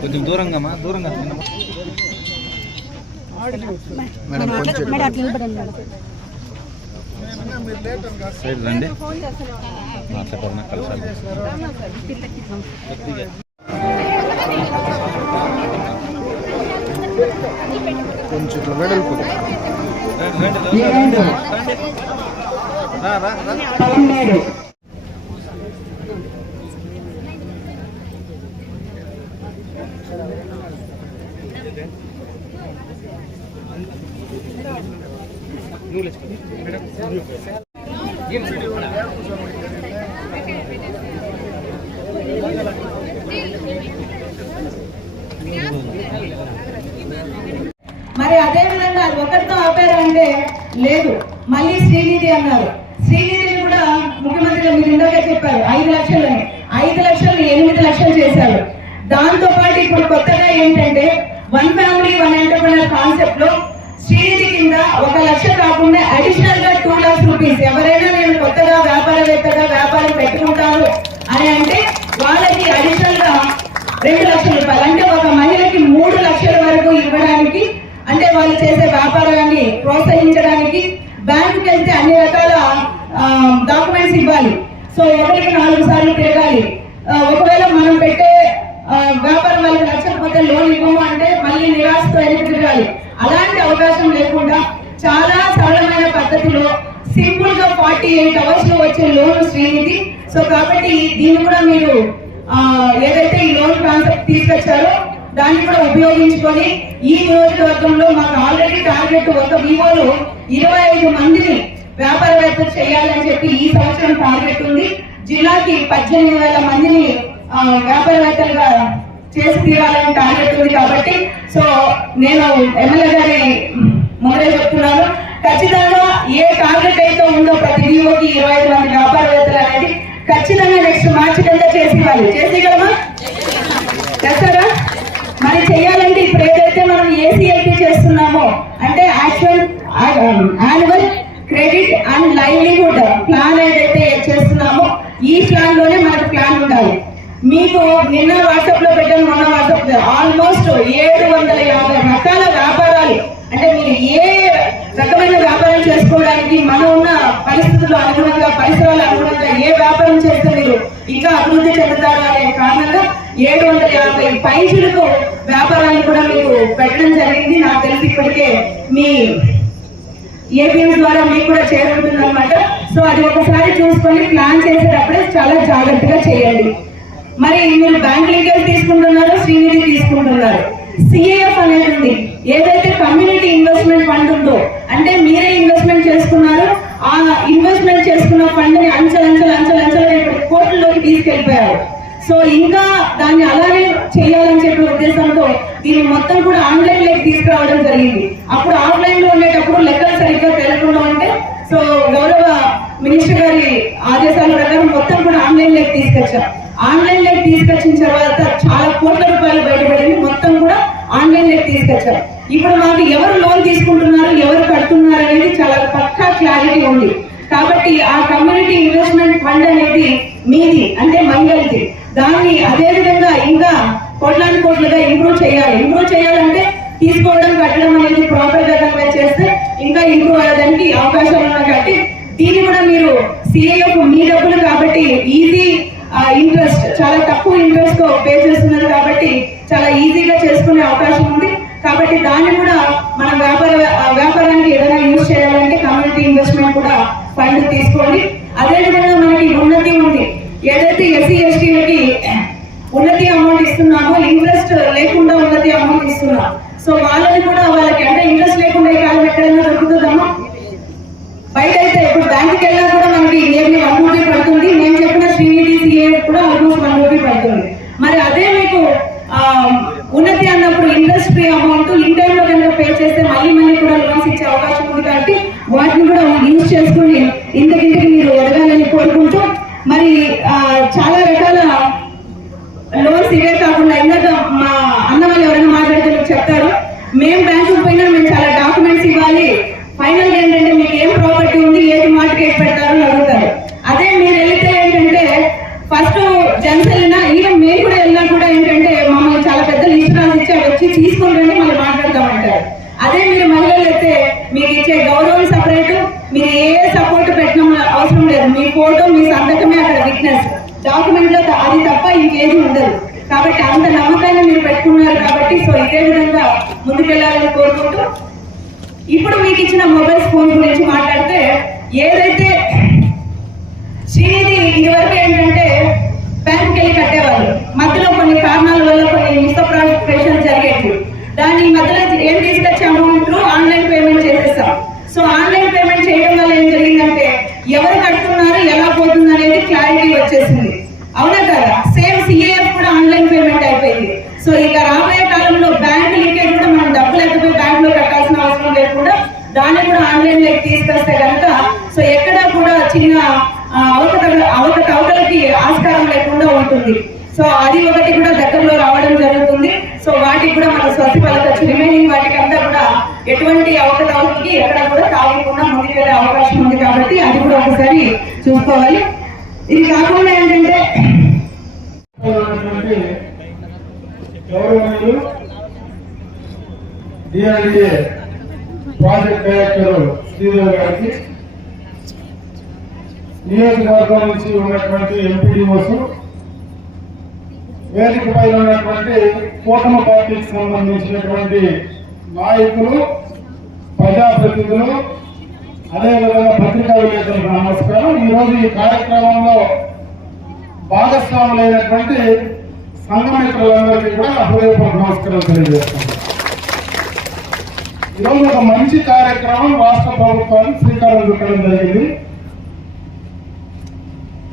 కొంచెం దూరంగా సైడ్ రండి. కలిసాలి కొంచెం వెడల్పు మరి అదే విధంగా అది ఒకరితో ఆపారంటే లేదు. మళ్ళీ శ్రీనిధి అన్నారు. శ్రీనిధిని కూడా ముఖ్యమంత్రి గారు మీరు ఇందాక చెప్పారు 5 లక్షలని 5 లక్షలు 8 లక్షలు చేశారు. దాంతో పాటు ఇప్పుడు కొత్తగా ఏంటంటే 1 ఫ్యామిలీ 1 ఎంటర్‌ప్రెన్యూర్ కాన్సెప్ట్ లో శ్రీనిధి కింద 1 లక్ష కాకుండా అడిషనల్ గా 2 లక్షల రూపీస్ ఎవరైనా నేను కొత్తగా వ్యాపారవేత్తగా వ్యాపారం పెట్టుకుంటాను అని అంటే వాళ్ళకి అడిషనల్ గా 2 లక్షల రూపాయలు, అంటే ఒక మహిళకి 3 లక్షల వరకు ఇవ్వడానికి, అంటే వాళ్ళు చేసే వ్యాపారాన్ని ప్రోత్సహించడానికి బ్యాంకుకి వెళ్తే అన్ని రకాల డాక్యుమెంట్స్ ఇవ్వాలి. సో ఒకరికి 4 సార్లు తిరగాలి. ఒకవేళ మనం పెట్టే వ్యాపారం వాళ్ళకి నచ్చకపోతే లోన్ ఇవ్వము అంటే మళ్ళీ నిరాశతో వెనక్కి తిరగాలి. అలాంటి అవకాశం లేకుండా చాలా సరళమైన పద్ధతిలో సింపుల్ గా 48 అవర్స్ లో వచ్చే లోన్ శ్రీనిధి. సో కాబట్టి దీన్ని కూడా మీరు ఏదైతే ఈ లోన్ కాన్సెప్ట్ తీసుకొచ్చారో దాన్ని కూడా ఉపయోగించుకొని ఈ నియోజకవర్గంలో మాకు ఆల్రెడీ టార్గెట్ ఒక వివోలో 25 మందిని వ్యాపారవేత్తలు చేయాలని చెప్పి ఈ సంవత్సరం టార్గెట్ ఉంది. జిల్లాకి 18,000 మందిని వ్యాపారవేత్తలుగా చేసి తీరాలని టార్గెట్ ఉంది. కాబట్టి సో నేను ఎమ్మెల్యే గారి ముందే చెప్తున్నాను, ఖచ్చితంగా ఏ టార్గెట్ అయితే ఉందో ప్రతి వివోకి 25 మంది వ్యాపారవేత్తలు అనేది ఖచ్చితంగా నెక్స్ట్ మార్చి కంటే చేసేయగలమా? చేస్తారా? మరి చేయాలంటే ఇప్పుడు ఏదైతే మనం ఏసీఎల్పీ చేస్తున్నామో అంటే annual credit and livelihood plan ఏదైతే చేస్తున్నామో ఈ ప్లాన్ లోనే మనకు ప్లాన్ ఉండాలి. మీకు నిన్న వాట్సాప్ లో పెట్టాను, మొన్న వాట్సాప్ లో ఆల్మోస్ట్ 750 రకాల వ్యాపారాలు, అంటే మీరు ఏ రకమైన వ్యాపారం చేసుకోవడానికి మనం ఉన్న పరిస్థితులు అనుగుణంగా పరిసరాలు అనుగుణంగా ఏ వ్యాపారం చేస్తే మీరు ఇంకా అభివృద్ధి చెందుతారు అనే కారణంగా 750 పైచులకు వ్యాపారాన్ని కూడా మీకు పెట్టడం జరిగింది. నాకు తెలిసి ఇప్పటికే మీ ఏపీఎం ద్వారా మీకు కూడా చేరుతుంది అనమాట. సో అది ఒకసారి చూసుకొని ప్లాన్ చేసేటప్పుడే చాలా జాగ్రత్తగా చేయండి. మరి మీరు బ్యాంక్ లింకేజ్ తీసుకుంటున్నారో శ్రీనిధి తీసుకుంటున్నారు. సిఏఎఫ్ అనేది ఉంది, ఏదైతే కమ్యూనిటీ ఇన్వెస్ట్మెంట్ ఫండ్ ఉందో, అంటే మీరే ఇన్వెస్ట్మెంట్ చేసుకున్నారు, ఆ ఇన్వెస్ట్మెంట్ చేసుకున్న ఫండ్ ని అంచెలంచెలు ఇప్పుడు కోట్లలోకి తీసుకెళ్లిపోయారు. సో ఇంకా దాన్ని అలానే చేయాలని చెప్పే ఉద్దేశంతో దీన్ని మొత్తం కూడా ఆన్లైన్ లోకి తీసుకురావడం జరిగింది. అప్పుడు ఆఫ్లైన్ లో ఉండేటప్పుడు లెక్కలు సరిగ్గా తెలియకుండా ఉంటే సో గౌరవ మినిస్టర్ గారి ఆదేశాల ప్రకారం మొత్తం కూడా ఆన్లైన్ లోకి తీసుకొచ్చారు. ఆన్లైన్ లోకి తీసుకొచ్చిన తర్వాత చాలా కోట్ల రూపాయలు బయటపడింది, మొత్తం కూడా ఆన్లైన్ లోకి తీసుకొచ్చారు. ఇప్పుడు మాకు ఎవరు లోన్ తీసుకుంటున్నారు, ఎవరు కడుతున్నారు అనేది చాలా పక్కా క్లారిటీ ఉంది. కాబట్టి ఆ కమ్యూనిటీ ఇన్వెస్ట్మెంట్ ఫండ్ అనేది మీది, అంటే మహిళలది. దాన్ని అదే విధంగా ఇంకా కోట్లుగా ఇంప్రూవ్ చేయాలంటే తీసుకోవడం కట్టడం అనేది ప్రాపర్ గా చేస్తే ఇంకా ఇంప్రూవ్ అయ్యేదానికి అవకాశాలు ఉన్నాయి. కాబట్టి దీన్ని కూడా మీరు సిఐఎఫ్ మీ డబ్బులు కాబట్టి ఈజీ ఇంట్రెస్ట్, చాలా తక్కువ ఇంట్రెస్ట్ తో పే చేస్తున్నారు కాబట్టి చాలా ఈజీగా చేసుకునే అవకాశం ఉంది. కాబట్టి దాన్ని కూడా మన వ్యాపారానికి ఏదైనా యూజ్ చేయాలంటే కమ్యూనిటీ ఇన్వెస్ట్మెంట్ కూడా ఫండ్ తీసుకోండి. అదేవిధంగా మనకి ఉన్నతి ఉంది, ఏదైతే ఎస్సీ ఎస్టీలకి ఉన్నతి అమౌంట్ ఇస్తున్నామో ఇంట్రెస్ట్ లేకుండా ఉన్నతి అమౌంట్ ఇస్తున్నాం. సో వాళ్ళని కూడా వాళ్ళకి అంటే ఇంట్రెస్ట్ లేకుండా ఈ కాలం ఎక్కడైనా దొరుకుతుందమ్మా? బయట అయితే ఇప్పుడు బ్యాంకుకి వెళ్ళినా కూడా మనకి నియర్లీ 1 రూపీ పడుతుంది. నేను చెప్పిన శ్రీనిధి సిఏ కూడా ఆల్మోస్ట్ 1 రూపీ పడుతుంది. మరి అదే మీకు ఉన్నతి అన్నప్పుడు ఇంట్రెస్ట్ ఫ్రీ అమౌంట్ ఇన్ టైంలో కనుక పే చేస్తే మళ్ళీ కూడా లోన్స్ ఇచ్చే అవకాశం ఉంది. కాబట్టి వాటిని కూడా యూజ్ చేసుకుని ఇంతకింతకి మీరు ఎదగాలని కోరుకుంటున్నాను. ఫోటో మీ సంతకమే అక్కడ విట్నెస్. డాక్యుమెంట్ లో అది తప్ప ఇంకేది ఉండదు. కాబట్టి అంత నమ్మకాన్ని మీరు పెట్టుకున్నారు కాబట్టి సో ఇదే విధంగా ముందుకెళ్లాలని కోరుకుంటూ, ఇప్పుడు మీకు ఇచ్చిన మొబైల్ ఫోన్ గురించి మాట్లాడితే, ఏదైతే శ్రీనిధి ఇదివరకు ఏంటంటే బ్యాంకుకి వెళ్ళి కట్టేవాళ్ళు, మధ్యలో కొన్ని కారణాల వల్ల కొన్ని మిస్అప్రాపరేషన్ జరిగేవి. దాని మధ్యలో ఏం తీసుకొచ్చాము, త్రూ ఆన్లైన్ పేమెంట్ చేసేస్తాం. సో ఆన్లైన్ పేమెంట్ చేయడం వల్ల ఏం జరిగిందంటే ఎవరు కడుతున్నారు, ఎలా పోతుంది అనేది క్లారిటీ వచ్చేసింది. అవునా కదా? సేమ్ సిఏఎఫ్ కూడా ఆన్లైన్ పేమెంట్ అయిపోయింది. సో ఇక రాబోయే కాలంలో బ్యాంక్ లింకేజ్ కూడా మనం డబ్బులు ఎక్కడిపోయి బ్యాంక్ లో కట్టాల్సిన అవసరం లేకుండా దాన్ని కూడా ఆన్లైన్ లోకి తీసుకొస్తే కనుక సో ఎక్కడా కూడా చిన్న అవకతవకలకి ఆస్కారం లేకుండా ఉంటుంది. సో అది ఒకటి కూడా దగ్గరలో రావడం జరుగుతుంది. సో వాటికి కూడా మనం స్వస్తి పలకచ్చు. రిమైనింగ్ వాటికి అంతా కూడా ఎటువంటి అవకతవకలకి ఎక్కడ కూడా తాగకుండా ముందుకెళ్ళే అవకాశం ఉంది. కాబట్టి అది కూడా ఒకసారి చూసుకోవాలి. ఇది కాకుండా ఏంటంటే డిఆర్డిఏ ప్రాజెక్ట్ డైరెక్టర్ శ్రీదేవి గారికి, నియోజకవర్గం నుంచి ఉన్నటువంటి ఎంపీడీఓస్, వేదిక పైన ఉన్నటువంటి కూటమి పార్టీకి సంబంధించినటువంటి నాయకులు, ప్రజాప్రతినిధులు, అదేవిధంగా పత్రికా విలేకరులకు నమస్కారం. ఈరోజు ఈ కార్యక్రమంలో భాగస్వాములైనటువంటి సంఘమిత్రులందరికీ కూడా హృదయపూర్వక నమస్కారం తెలియజేస్తాను. ఈరోజు ఒక మంచి కార్యక్రమం రాష్ట్ర ప్రభుత్వానికి శ్రీకారం చుట్టడం జరిగింది.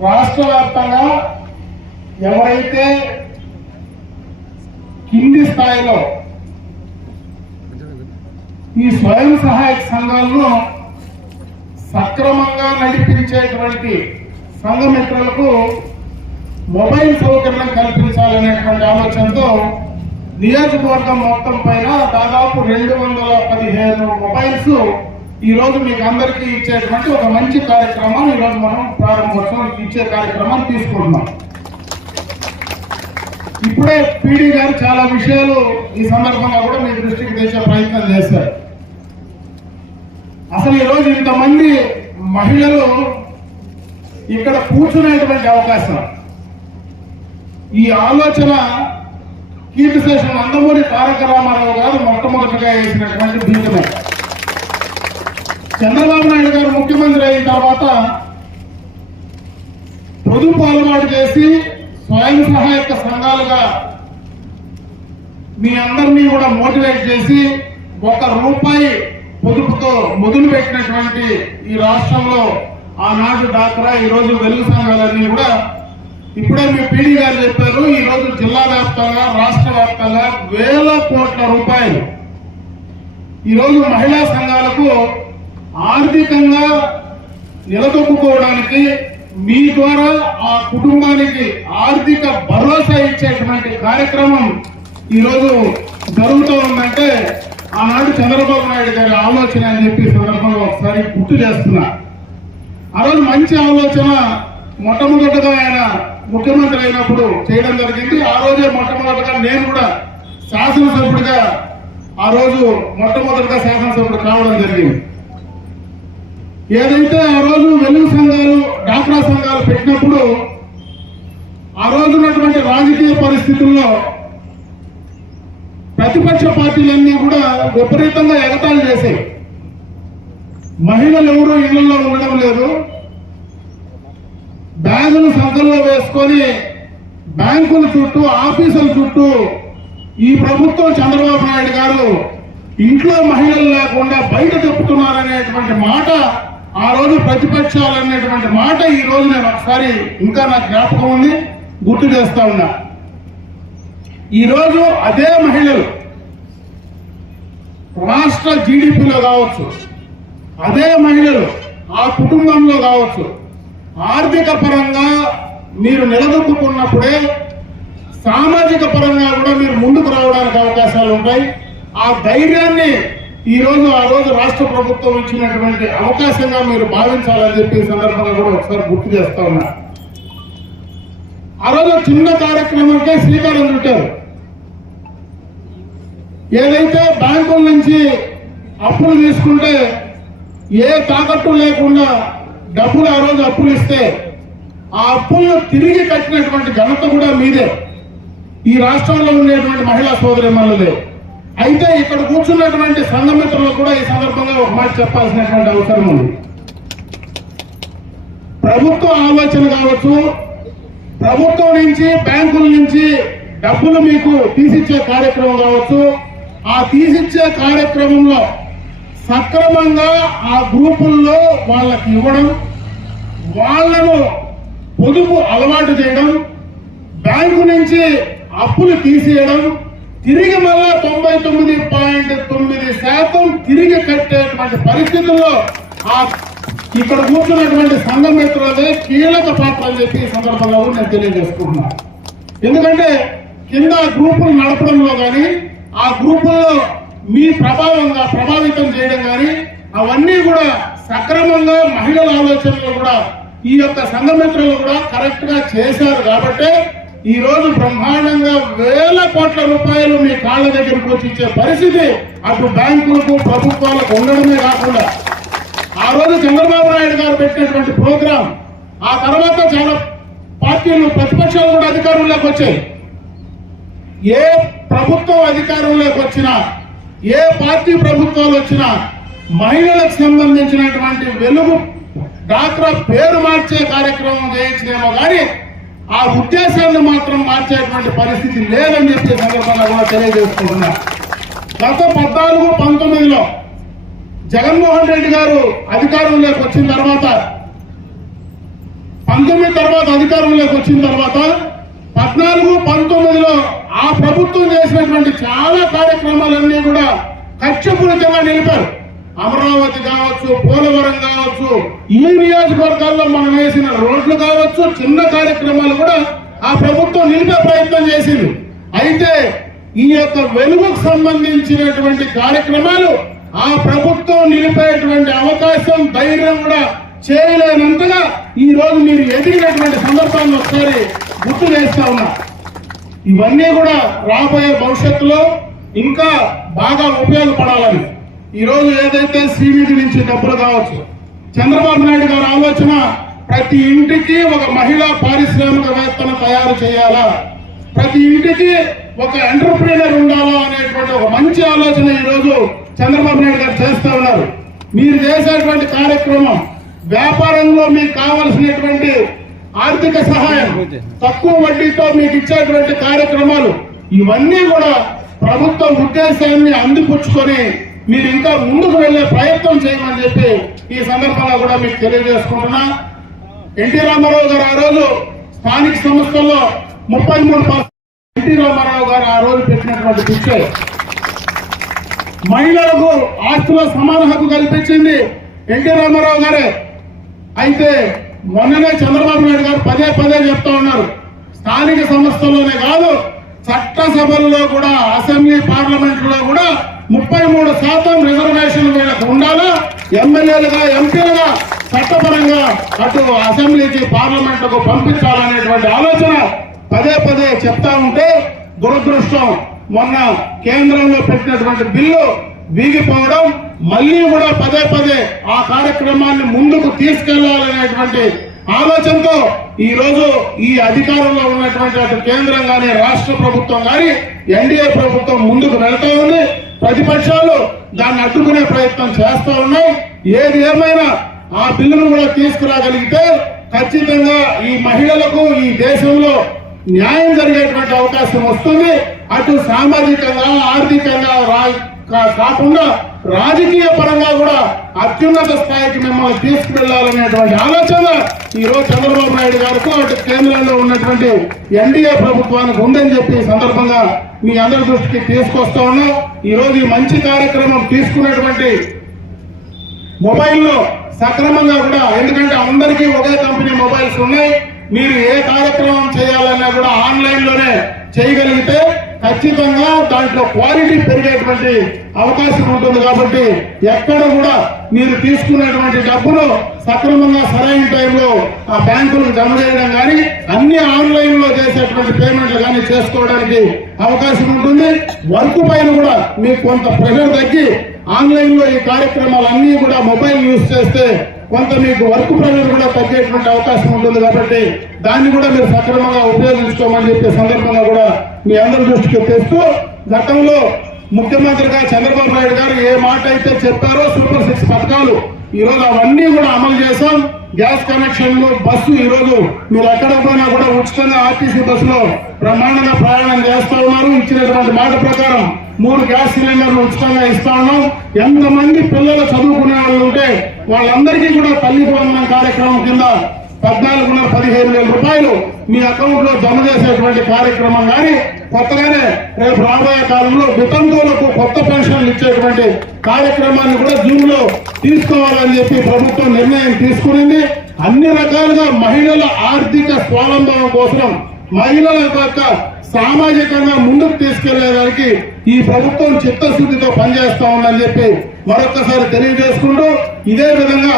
రాష్ట్ర వ్యాప్తంగా ఎవరైతే కింది స్థాయిలో ఈ స్వయం సహాయక సంఘాలను సక్రమంగా నడిపించేటువంటి సంఘమిత్రులకు మొబైల్ సౌకర్యం కల్పించాలనేటువంటి ఆలోచనతో నియోజకవర్గం మొత్తం పైన దాదాపు 215 మొబైల్స్ ఈ రోజు మీకు అందరికీ ఇచ్చేటువంటి ఒక మంచి కార్యక్రమాన్ని ఈరోజు మనం ప్రారంభోత్సవం ఇచ్చే కార్యక్రమాన్ని తీసుకుంటున్నాం. ఇప్పుడే పీడీ గారు చాలా విషయాలు ఈ సందర్భంగా కూడా మీ దృష్టికి తెచ్చే ప్రయత్నం చేశారు. అసలు ఈరోజు ఇంతమంది మహిళలు ఇక్కడ కూర్చునేటువంటి అవకాశం, ఈ ఆలోచన కీర్తిశేషం నందమూరి తారక రామారావు గారు మొట్టమొదటిగా వేసినటువంటి బీజమే. చంద్రబాబు నాయుడు గారు ముఖ్యమంత్రి అయిన తర్వాత పొదుపు అలవాటు చేసి స్వయం సహాయక సంఘాలుగా మీ అందరినీ కూడా మోటివేట్ చేసి ₹1 పొదుపుతో మొదలు పెట్టినటువంటి ఈ రాష్ట్రంలో ఆనాడు డాక్రా, ఈరోజు వెలుగు సంఘాలన్నీ కూడా ఇప్పుడే మీ పీడీ గారు చెప్పారు. ఈ రోజు జిల్లా వ్యాప్తంగా, రాష్ట్ర వ్యాప్తంగా వేల కోట్ల రూపాయలు ఈరోజు మహిళా సంఘాలకు ఆర్థికంగా నిలదొక్కుకోవడానికి, మీ ద్వారా ఆ కుటుంబానికి ఆర్థిక భరోసా ఇచ్చేటువంటి కార్యక్రమం ఈరోజు జరుగుతూ ఉందంటే ఆనాడు చంద్రబాబు నాయుడు గారి ఆలోచన అని చెప్పి సందర్భంగా ఒకసారి గుర్తు చేస్తున్నా. ఆ రోజు మంచి ఆలోచన మొట్టమొదటిగా ఆయన ముఖ్యమంత్రి అయినప్పుడు చేయడం జరిగింది. ఆ రోజే మొట్టమొదటిగా నేను కూడా శాసనసభ్యుడిగా ఆ రోజు మొట్టమొదటిగా శాసనసభ్యుడు కావడం జరిగింది. ఏదైతే ఆ రోజు వెలుగు సంఘాలు, డాక్రా సంఘాలు పెట్టినప్పుడు ఆ రోజు ఉన్నటువంటి రాజకీయ పరిస్థితుల్లో ప్రతిపక్ష పార్టీలన్నీ కూడా విపరీతంగా ఎగతాళి చేశాయి. మహిళలు ఎవరూ ఇళ్లలో ఉండడం లేదు, బ్యాగులు సంఖ్యలో వేసుకొని బ్యాంకుల చుట్టూ, ఆఫీసుల చుట్టూ ఈ ప్రభుత్వం చంద్రబాబు నాయుడు గారు ఇంట్లో మహిళలు లేకుండా బయట చెప్తున్నారనేటువంటి మాట, ఆ రోజు ప్రతిపక్షాలు అనేటువంటి మాట ఈ రోజు నేను ఒకసారి ఇంకా నాకు జ్ఞాపకం ఉంది, గుర్తు చేస్తా ఉన్నా. ఈరోజు అదే మహిళలు రాష్ట్ర జీడిపిలో కావచ్చు, అదే మహిళలు ఆ కుటుంబంలో కావచ్చు, ఆర్థిక పరంగా మీరు నిలదొక్కున్నప్పుడే సామాజిక పరంగా కూడా మీరు ముందుకు రావడానికి అవకాశాలు ఉంటాయి. ఆ ధైర్యాన్ని ఆ రోజు రాష్ట్ర ప్రభుత్వం ఇచ్చినటువంటి అవకాశంగా మీరు భావించాలని చెప్పి ఈ సందర్భంగా కూడా ఒకసారి గుర్తు చేస్తా ఉన్నా. ఆ రోజు చిన్న కార్యక్రమంకే శ్రీకారం చుట్టారు. ఏదైతే బ్యాంకుల నుంచి అప్పులు తీసుకుంటే ఏ తాకట్టు లేకుండా డబ్బులు ఆ రోజు అప్పులు ఇస్తే ఆ అప్పులను తిరిగి కట్టినటువంటి ఘనత కూడా మీదే, ఈ రాష్ట్రంలో ఉండేటువంటి మహిళా సోదరిమణులదే. అయితే ఇక్కడ కూర్చున్నటువంటి సంఘమిత్రులకు కూడా ఈ సందర్భంగా ఒక మాట చెప్పాల్సినటువంటి అవసరం ఉంది. ప్రభుత్వ ఆలోచన కావచ్చు, ప్రభుత్వం నుంచి బ్యాంకుల నుంచి డబ్బులు మీకు తీసిచ్చే కార్యక్రమం కావచ్చు, ఆ తీసిచ్చే కార్యక్రమంలో సక్రమంగా ఆ గ్రూపుల్లో వాళ్ళకి ఇవ్వడం, వాళ్లను పొదుపు అలవాటు చేయడం, బ్యాంకు నుంచి అప్పులు తీసేయడం, తిరిగి మళ్ళా 99.9% తిరిగి కట్టేటువంటి పరిస్థితుల్లో ఇక్కడ కూర్చున్నటువంటి సంఘమిత్రులదే కీలక పాత్ర అని చెప్పి ఈ సందర్భంగా నేను తెలియజేసుకుంటున్నాను. ఎందుకంటే కింద గ్రూపులు నడపడంలో కానీ, ఆ గ్రూపుల్లో మీ ప్రభావితం చేయడం కానీ, అవన్నీ కూడా సక్రమంగా మహిళల ఆలోచనలు కూడా ఈ యొక్క సంఘమిత్రులు కూడా కరెక్ట్ గా చేశారు. కాబట్టి ఈ రోజు బ్రహ్మాండంగా వేల కోట్ల రూపాయలు మీ కాళ్ళ దగ్గరకు వచ్చి ఇచ్చే పరిస్థితి అటు బ్యాంకులకు ప్రభుత్వాలకు ఉండడమే కాకుండా, ఆ రోజు చంద్రబాబు నాయుడు గారు పెట్టినటువంటి ప్రోగ్రాం, ఆ తర్వాత చాలా పార్టీలు ప్రతిపక్షాలు కూడా అధికారంలోకి వచ్చాయి. ఏ ప్రభుత్వం అధికారంలోకి వచ్చినా, ఏ పార్టీ ప్రభుత్వాలు వచ్చినా మహిళలకు సంబంధించినటువంటి వెలుగు డాక్రా పేరు మార్చే కార్యక్రమం చేయించినేమో కానీ ఆ ఉద్దేశాన్ని మాత్రం మార్చేటువంటి పరిస్థితి లేదని చెప్పే సందర్భంగా కూడా తెలియజేసుకుంటున్నా. గత 14-19లో జగన్మోహన్ రెడ్డి గారు అధికారంలోకి వచ్చిన తర్వాత, 19 తర్వాత అధికారంలోకి వచ్చిన తర్వాత 14-19లో ఆ ప్రభుత్వం చేసినటువంటి చాలా కార్యక్రమాలన్నీ కూడా కక్షపూరితంగా నిలిపారు. అమరావతి కావచ్చు, పోలవరం కావచ్చు, ఈ నియోజకవర్గాల్లో మనం వేసిన రోడ్లు కావచ్చు, చిన్న కార్యక్రమాలు కూడా ఆ ప్రభుత్వం నిలిపే ప్రయత్నం చేసింది. అయితే ఈ యొక్క వెలుగుకు సంబంధించినటువంటి కార్యక్రమాలు ఆ ప్రభుత్వం నిలిపేటువంటి అవకాశం, ధైర్యం కూడా చేయలేనంతగా ఈ రోజు మీరు ఎదిగినటువంటి సందర్భాన్ని ఒకసారి గుర్తు చేస్తా ఉన్నా. ఇవన్నీ కూడా రాబోయే భవిష్యత్తులో ఇంకా బాగా ఉపయోగపడాలని, ఈ రోజు ఏదైతే శ్రీనిధి నుంచి డబ్బులు కావచ్చు, చంద్రబాబు నాయుడు గారి ఆలోచన ప్రతి ఇంటికి ఒక మహిళా పారిశ్రామికవేత్తను తయారు చేయాలా, ప్రతి ఇంటికి ఒక ఎంటర్ప్రీనర్ ఉండాలా అనేటువంటి ఒక మంచి ఆలోచన ఈ రోజు చంద్రబాబు నాయుడు గారు చేస్తా ఉన్నారు. మీరు చేసేటువంటి కార్యక్రమం, వ్యాపారంలో మీకు కావలసినటువంటి ఆర్థిక సహాయం, తక్కువ వడ్డీతో మీకు ఇచ్చేటువంటి కార్యక్రమాలు, ఇవన్నీ కూడా ప్రభుత్వ ఉద్దేశాన్ని అందిపుచ్చుకొని మీరు ఇంకా ముందుకు వెళ్లే ప్రయత్నం చేయమని చెప్పి ఈ సందర్భంగా కూడా మీకు తెలియజేసుకుంటున్నా. ఎన్టీ రామారావు గారు ఆ రోజు స్థానిక సంస్థల్లో 33%, ఎన్టీ రామారావు గారు ఆ రోజు పెట్టినటువంటి పిచ్చే మహిళలకు ఆస్తిలో సమాన హక్కు కల్పించింది ఎన్టీ రామారావు గారే. అయితే మొన్ననే చంద్రబాబు నాయుడు గారు పదే చెప్తా ఉన్నారు, స్థానిక సంస్థల్లోనే కాదు చట్టసభల్లో కూడా, అసెంబ్లీ పార్లమెంట్ లో కూడా 33% రిజర్వేషన్ వీళ్ళకు ఉండాలా, ఎమ్మెల్యేలుగా ఎంపీలుగా చట్టపరంగా అటు అసెంబ్లీకి పార్లమెంట్లకు పంపించాలనేటువంటి ఆలోచన పదే చెప్తా ఉంటే దురదృష్టం మొన్న కేంద్రంలో పెట్టినటువంటి బిల్లు వీగిపోవడం, మళ్ళీ కూడా పదే ఆ కార్యక్రమాన్ని ముందుకు తీసుకెళ్లాలనేటువంటి ఆలోచనతో ఈ రోజు ఈ అధికారంలో ఉన్నటువంటి అటు కేంద్రం గాని, రాష్ట్ర ప్రభుత్వం గాని, ఎన్డీఏ ప్రభుత్వం ముందుకు వెళ్తా ఉంది. ప్రతిపక్షాలు దాన్ని అడ్డుకునే ప్రయత్నం చేస్తా ఉన్నాయి. ఏది ఏమైనా ఆ బిల్లును కూడా తీసుకురాగలిగితే ఖచ్చితంగా ఈ మహిళలకు ఈ దేశంలో న్యాయం జరిగేటువంటి అవకాశం వస్తుంది. అటు సామాజికంగా, ఆర్థికంగా కాకుండా రాజకీయ పరంగా కూడా అత్యున్నత స్థాయికి మిమ్మల్ని తీసుకువెళ్లాలనేటువంటి ఆలోచన ఈ రోజు చంద్రబాబు నాయుడు గారికి, అటు కేంద్రంలో ఉన్నటువంటి ఎన్డీఏ ప్రభుత్వానికి ఉందని చెప్పి ఈ సందర్భంగా మీ అందరి దృష్టికి తీసుకొస్తా ఉన్నా. ఈ రోజు ఈ మంచి కార్యక్రమం తీసుకున్నటువంటి మొబైల్లో సక్రమంగా కూడా, ఎందుకంటే అందరికీ ఒకే కంపెనీ మొబైల్స్ ఉన్నాయి, మీరు ఏ కార్యక్రమం చేయాలన్నా కూడా ఆన్లైన్ లోనే చేయగలిగితే ఖచ్చితంగా దాంట్లో క్వాలిటీ పెరిగేటువంటి అవకాశం ఉంటుంది. కాబట్టి ఎక్కడ కూడా మీరు తీసుకునేటువంటి డబ్బులు సక్రమంగా సరైన టైంలో ఆ బ్యాంకులకు జమ చేయడం కానీ, అన్ని ఆన్లైన్ లో చేసేటువంటి పేమెంట్లు కానీ చేసుకోవడానికి అవకాశం ఉంటుంది. వర్క్ పైన కూడా మీకు కొంత ప్రెషర్ తగ్గి ఆన్లైన్ లో ఈ కార్యక్రమాలన్నీ కూడా మొబైల్ యూజ్ చేస్తే కొంత మీకు వర్క్ ప్రెషర్ కూడా తగ్గేటువంటి అవకాశం ఉంటుంది కాబట్టి దాన్ని కూడా మీరు సక్రమంగా ఉపయోగించుకోమని చెప్పే సందర్భంగా కూడా మీ అందరి దృష్టికి తెస్తూ, గతంలో ముఖ్యమంత్రిగా చంద్రబాబు నాయుడు గారు ఏ మాట అయితే చెప్పారో సూపర్ 6 పథకాలు ఈ రోజు అవన్నీ కూడా అమలు చేశాం. గ్యాస్ కనెక్షన్లు, బస్సు ఈ రోజు మీరు ఎక్కడ పోయినా కూడా ఉచితంగా ఆర్టీసీ బస్సులో బ్రహ్మాండంగా ప్రయాణం చేస్తా ఉన్నారు. ఇచ్చినటువంటి మాట ప్రకారం 3 గ్యాస్ సిలిండర్లు ఉచితంగా ఇస్తా ఉన్నాం. ఎంతమంది పిల్లలు చదువుకునే వాళ్ళు ఉంటే వాళ్ళందరికీ కూడా తల్లి వందనం కార్యక్రమం కింద 14,15,000 రూపాయలు మీ అకౌంట్ లో జమ చేసేటువంటి కార్యక్రమం కానీ, కొత్తగానే రేపు రాబోయే కాలంలో వితంతువులకు కొత్త పెన్షన్లు ఇచ్చేటువంటి కార్యక్రమాన్ని కూడా జూన్ లో తీసుకోవాలని చెప్పి ప్రభుత్వం నిర్ణయం తీసుకునింది. అన్ని రకాలుగా మహిళల ఆర్థిక స్వావలంబనం కోసం, మహిళల యొక్క సామాజికంగా ముందుకు తీసుకెళ్లేదానికి ఈ ప్రభుత్వం చిత్తశుద్ధితో పనిచేస్తా ఉందని చెప్పి మరొకసారి తెలియజేసుకుంటూ, ఇదే విధంగా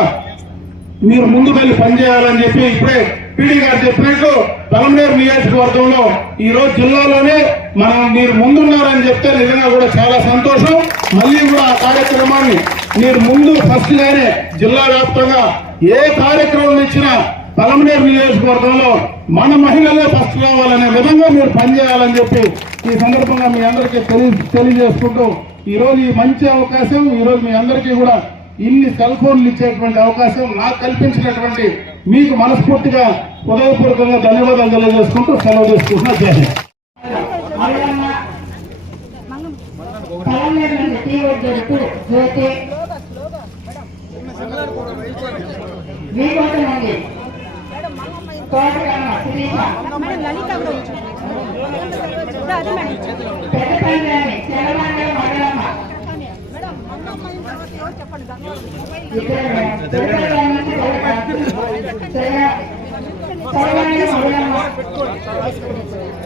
మీరు ముందు వెళ్ళి పనిచేయాలని చెప్పి ఇప్పుడే పీడీ గారు చెప్పినట్లు పలమనేరు నియోజకవర్గంలో ఈ రోజు జిల్లాలోనే మీరు ముందున్నారని చెప్తే నిజంగా కూడా చాలా సంతోషం. మళ్ళీ కూడా ఆ కార్యక్రమాన్ని మీరు ముందు ఫస్ట్ గానే జిల్లా వ్యాప్తంగా ఏ కార్యక్రమం ఇచ్చినా పలమనేరు నియోజకవర్గంలో మన మహిళలే ఫస్ట్ రావాలనే విధంగా మీరు పనిచేయాలని చెప్పి ఈ సందర్భంగా మీ అందరికీ తెలియజేసుకుంటూ, ఈ రోజు ఈ మంచి అవకాశం, ఈ రోజు మీ అందరికీ కూడా ఇన్ని సెల్ ఫోన్లు ఇచ్చేటువంటి అవకాశం నాకు కల్పించినటువంటి మీకు మనస్ఫూర్తిగా హృదయపూర్వకంగా ధన్యవాదాలు తెలియజేసుకుంటూ సెలవు తీసుకుంటున్నా. జై హింద్.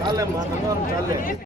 చాలే